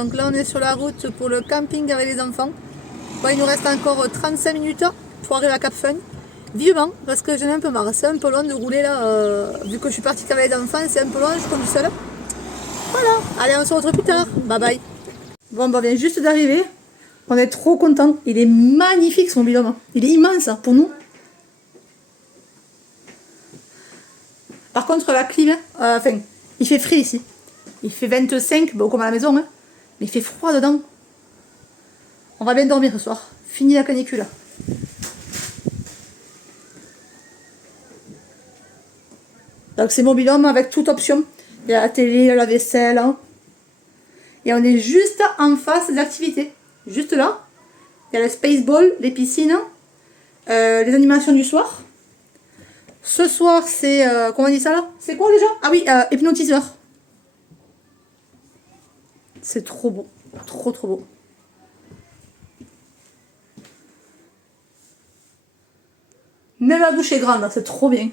Donc là on est sur la route pour le camping avec les enfants. Bon, il nous reste encore 35 minutes pour arriver à Cap Fun. Vivement, parce que j'en ai un peu marre. C'est un peu loin de rouler là. Vu que je suis partie avec les enfants, c'est un peu loin, je conduis seule. Voilà, allez on se retrouve plus tard. Bye bye. Bon, bah, on vient juste d'arriver. On est trop contents. Il est magnifique son mobil-home. Il est immense hein, pour nous. Par contre, la clim, enfin, il fait frais ici. Il fait 25, bon, comme à la maison, hein, mais il fait froid dedans. On va bien dormir ce soir. Fini la canicule. Donc c'est mobil-home avec toute option. Il y a la télé, la vaisselle. Hein. Et on est juste en face de l'activité. Juste là. Il y a le spaceball, les piscines, les animations du soir. Ce soir, c'est... comment on dit ça là? C'est quoi déjà? Ah oui, hypnotiseur. C'est trop beau. Trop trop beau. Même la douche est grande, c'est trop bien.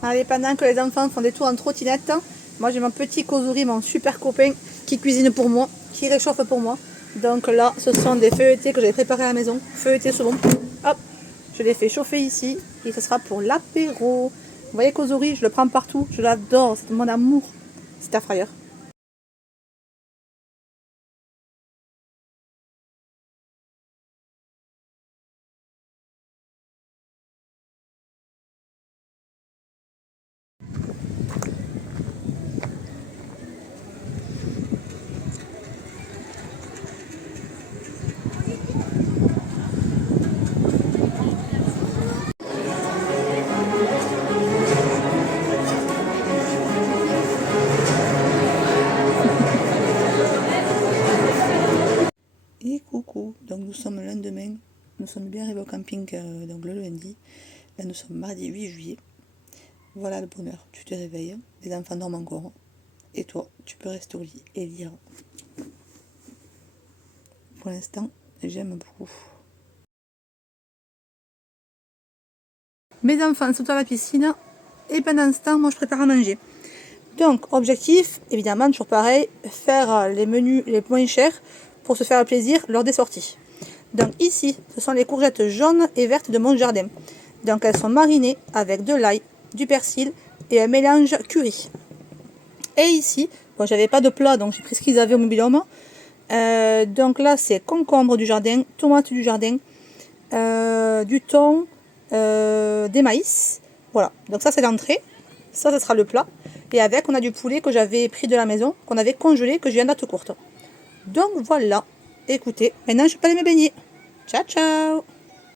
Allez, pendant que les enfants font des tours en trottinette, moi j'ai mon petit Kozuri, mon super copain, qui cuisine pour moi, qui réchauffe pour moi. Donc là, ce sont des feuilletés que j'ai préparés à la maison. Feuilletés saumon. Hop, je les fais chauffer ici et ce sera pour l'apéro. Vous voyez Kozuri, je le prends partout, je l'adore, c'est mon amour. C'est ta frayeur. Et coucou, donc nous sommes le lendemain, nous sommes bien arrivés au camping donc le lundi, là nous sommes mardi 8 juillet, voilà le bonheur, tu te réveilles, les enfants dorment encore, et toi tu peux rester au lit et lire. Pour l'instant j'aime beaucoup. Mes enfants sont à la piscine et pendant ce temps moi je prépare à manger. Donc objectif, évidemment toujours pareil, faire les menus les moins chers pour se faire plaisir lors des sorties. Donc ici, ce sont les courgettes jaunes et vertes de mon jardin. Donc elles sont marinées avec de l'ail, du persil et un mélange curry. Et ici, bon j'avais pas de plat donc j'ai pris ce qu'ils avaient au mobil-home. Donc là c'est concombre du jardin, tomates du jardin, du thon, des maïs. Voilà, donc ça c'est l'entrée. Ça sera le plat. Et avec, on a du poulet que j'avais pris de la maison, qu'on avait congelé, que je viens d'être courte. Donc voilà. Écoutez, maintenant je peux aller me baigner. Ciao, ciao.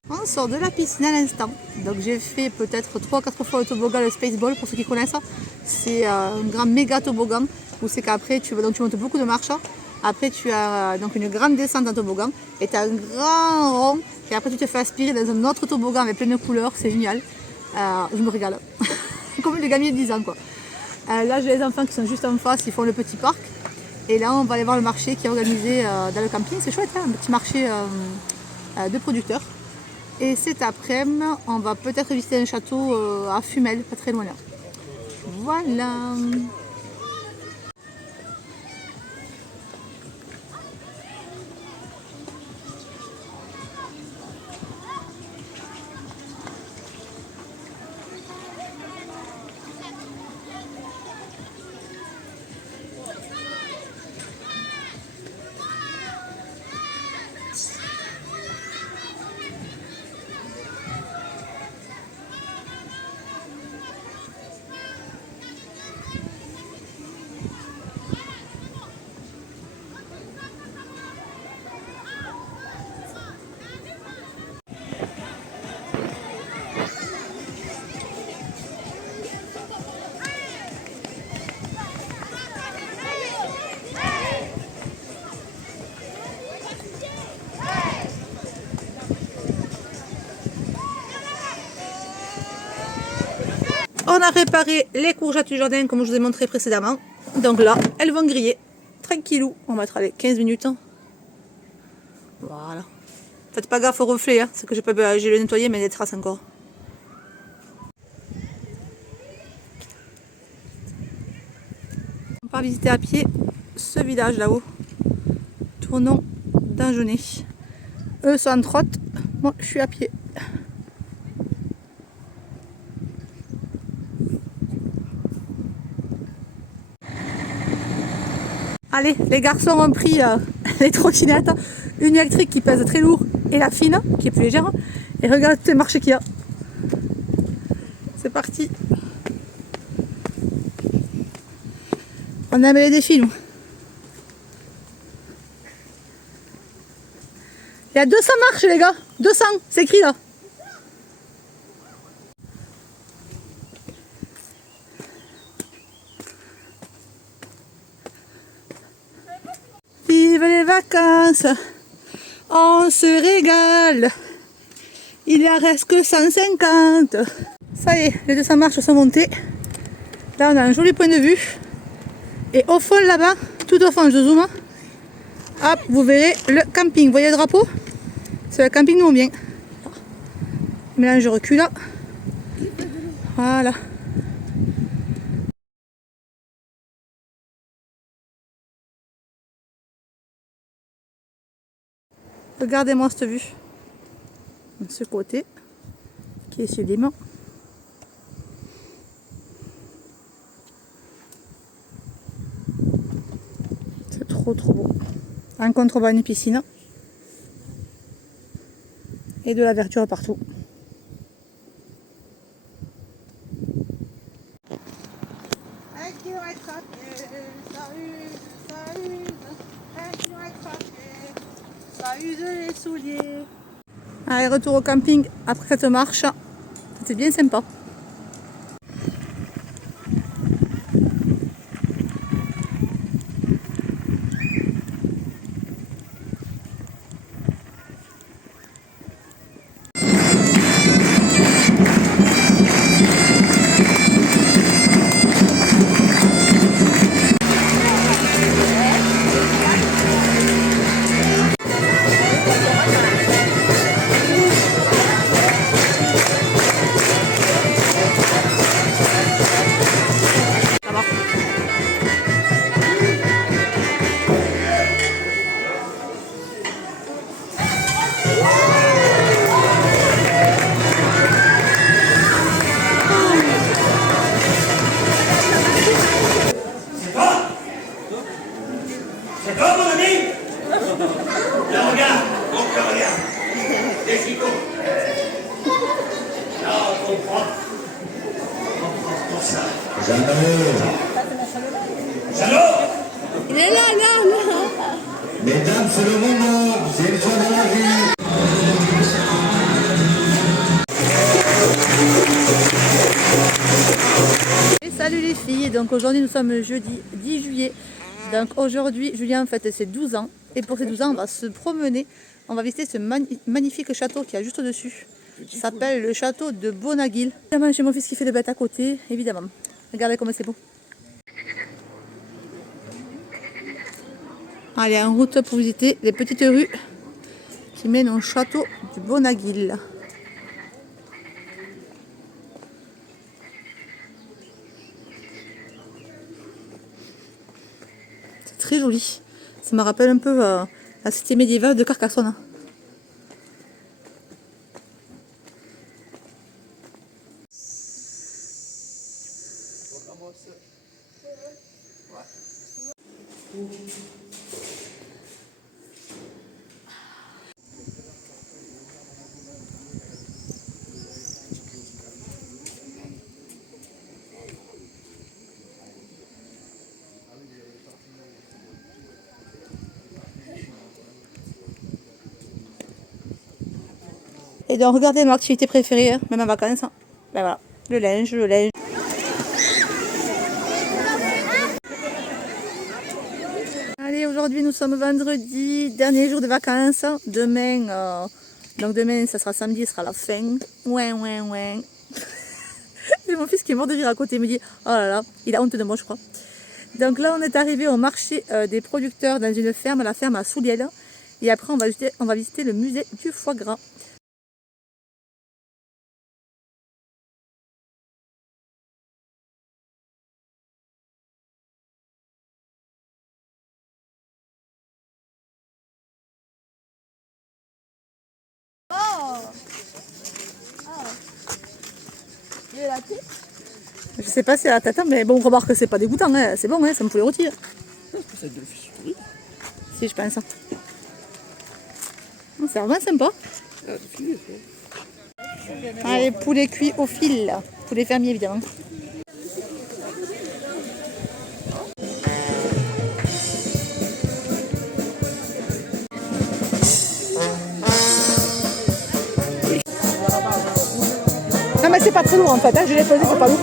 On sort de la piscine à l'instant. Donc j'ai fait peut-être 3-4 fois le toboggan, le Spaceball, pour ceux qui connaissent. C'est un grand méga toboggan, où c'est qu'après, tu montes beaucoup de marches. Après, tu as donc une grande descente en toboggan. Et tu as un grand rond. Et après, tu te fais aspirer dans un autre toboggan avec plein de couleurs. C'est génial. Je me régale. Comme les gamins de 10 ans, quoi. Là, j'ai les enfants qui sont juste en face, ils font le petit parc. Et là, on va aller voir le marché qui est organisé dans le camping. C'est chouette, hein, un petit marché de producteurs. Et cet après-midi, on va peut-être visiter un château à Fumel, pas très loin là. Voilà. on a préparé les courgettes du jardin comme je vous ai montré précédemment. Donc là, elles vont griller. Tranquillou, on va mettre les 15 minutes. Voilà. Faites pas gaffe au reflet, hein. C'est que j'ai le nettoyé mais il y a des traces encore. On part visiter à pied ce village là-haut. Tournons d'Angenay. Eux sont en trotte, moi je suis à pied. Allez, les garçons ont pris les trottinettes, une électrique qui pèse très lourd et la fine qui est plus légère. Et regarde tous les marchés qu'il y a. C'est parti. On a mêlé des défis, nous. Il y a 200 marches, les gars. 200, c'est écrit là. Vive les vacances, on se régale. Il en reste que 150. Ça y est, les 200 marches sont montées. Là, on a un joli point de vue. Et au fond, là-bas, tout au fond, je zoome. Hop, vous verrez le camping. Vous voyez le drapeau? C'est le camping Numien. Mais là, je recule. Voilà. Regardez-moi cette vue. De ce côté, qui est sublime. C'est trop beau. En contrebas, une piscine. Et de la verdure partout. Ça use les souliers. Allez, retour au camping après cette marche. C'était bien sympa. C'est toi, mon ami? Là, regarde, encore regarde. Des chicots. Là, on comprend. On comprend pour ça. Jeannot! Il est là. Mesdames, c'est le moment, c'est une fois dans la vie. Et salut les filles, donc aujourd'hui nous sommes jeudi 10 juillet. Donc aujourd'hui Julien fête ses 12 ans et pour ses 12 ans on va se promener, on va visiter ce magnifique château qui est juste dessus. Ça s'appelle le château de Bonaguil. Évidemment j'ai mon fils qui fait des bêtes à côté, évidemment. Regardez comme c'est beau. Allez, en route pour visiter les petites rues qui mènent au château du Bonaguil. C'est très joli. Ça me rappelle un peu la cité médiévale de Carcassonne. Et donc regardez mon activité préférée, hein, même en vacances. Hein. Ben voilà, le linge. Allez, aujourd'hui nous sommes vendredi, dernier jour de vacances. Demain, donc demain ça sera samedi, ce sera la fin. Ouais. C'est mon fils qui est mort de rire à côté. Il me dit, oh là là, il a honte de moi, je crois. Donc là, on est arrivé au marché des producteurs dans une ferme, la ferme à Souliel. Et après, on va visiter le musée du foie gras. Je sais pas si c'est la tête, mais bon, remarque que c'est pas dégoûtant, hein. C'est bon, hein, ça me fout les rôtis. Si, je pense. C'est vraiment sympa. Allez, poulet cuit au fil. Poulet fermier, évidemment. Non, mais c'est pas très lourd en fait, hein. Je l'ai pesé, c'est pas lourd.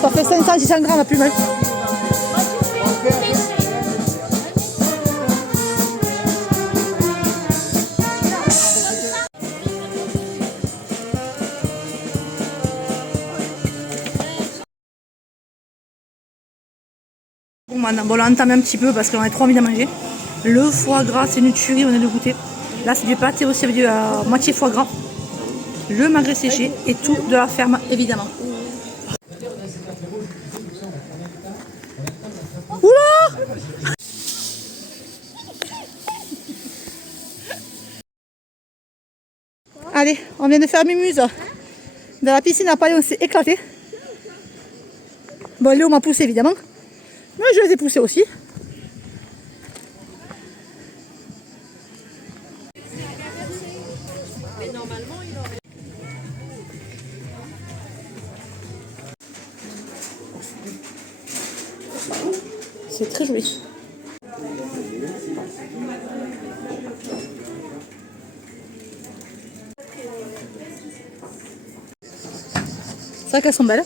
Ça fait 500-600 grammes à plus mal. Bon, là, on entame un petit peu parce qu'on a trop envie de manger. Le foie gras, c'est une tuerie, on a de goûter. Là, c'est du pâté aussi avec du moitié foie gras. Le magret séché et tout de la ferme, évidemment. Oula! Allez, on vient de faire mimuse. Dans la piscine à paille, on s'est éclaté. Bon, Léo m'a poussé évidemment. Mais je les ai poussés aussi. C'est très joli. C'est vrai qu'elles sont belles.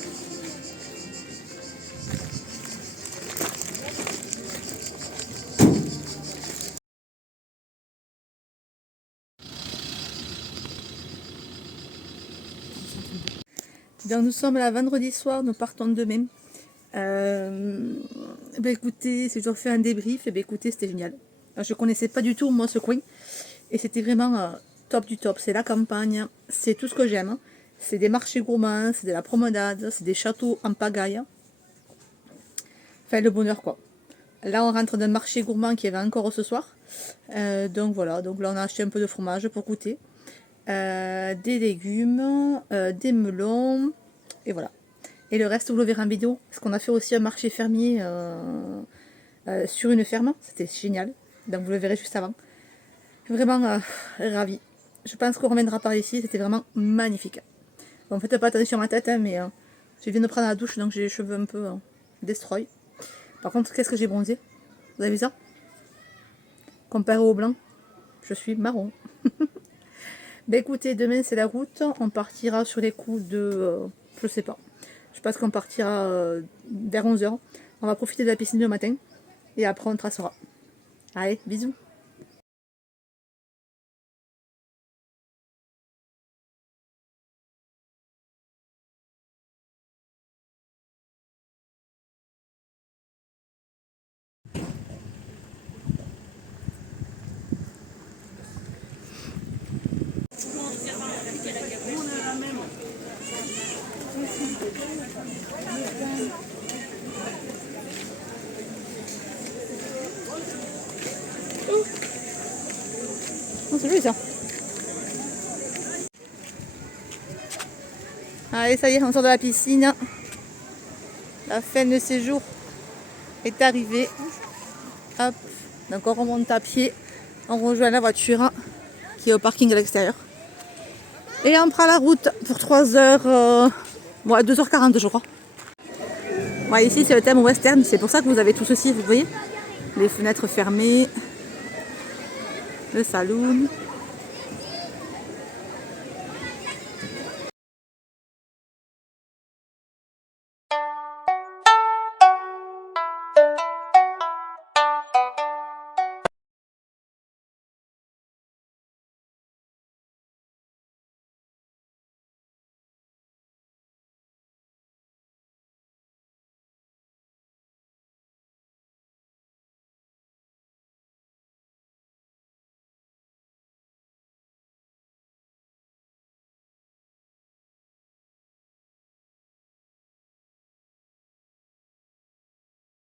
Donc nous sommes là vendredi soir, nous partons demain. Écoutez, si je dois faire un débrief, écoutez, c'était génial. Je connaissais pas du tout moi ce coin et c'était vraiment top du top. C'est la campagne, c'est tout ce que j'aime. C'est des marchés gourmands, c'est de la promenade, c'est des châteaux en pagaille. Enfin le bonheur quoi. Là on rentre dans un marché gourmand qui y avait encore ce soir. Donc voilà, donc là on a acheté un peu de fromage pour goûter. Des légumes, des melons et voilà. Et le reste vous le verrez en vidéo parce qu'on a fait aussi un marché fermier sur une ferme, c'était génial, donc vous le verrez juste avant. Vraiment ravi. Je pense qu'on reviendra par ici, c'était vraiment magnifique. Bon, faites pas attention à ma tête hein, mais je viens de prendre la douche donc j'ai les cheveux un peu destroy. Par contre qu'est-ce que j'ai bronzé, vous avez vu ça? Comparé au blanc, je suis marron. Ben écoutez, demain c'est la route, on partira sur les coups de... je sais pas. Je pense qu'on partira vers 11 h. On va profiter de la piscine le matin. Et après on tracera. Allez, bisous. Oh, c'est joli ça. Allez, ça y est, on sort de la piscine. La fin de séjour est arrivée. Hop, donc on remonte à pied. On rejoint la voiture qui est au parking à l'extérieur. Et on prend la route pour 3 heures, 2h40 je crois. Ouais, ici c'est le thème western, c'est pour ça que vous avez tout ceci, vous voyez. Les fenêtres fermées, le saloon.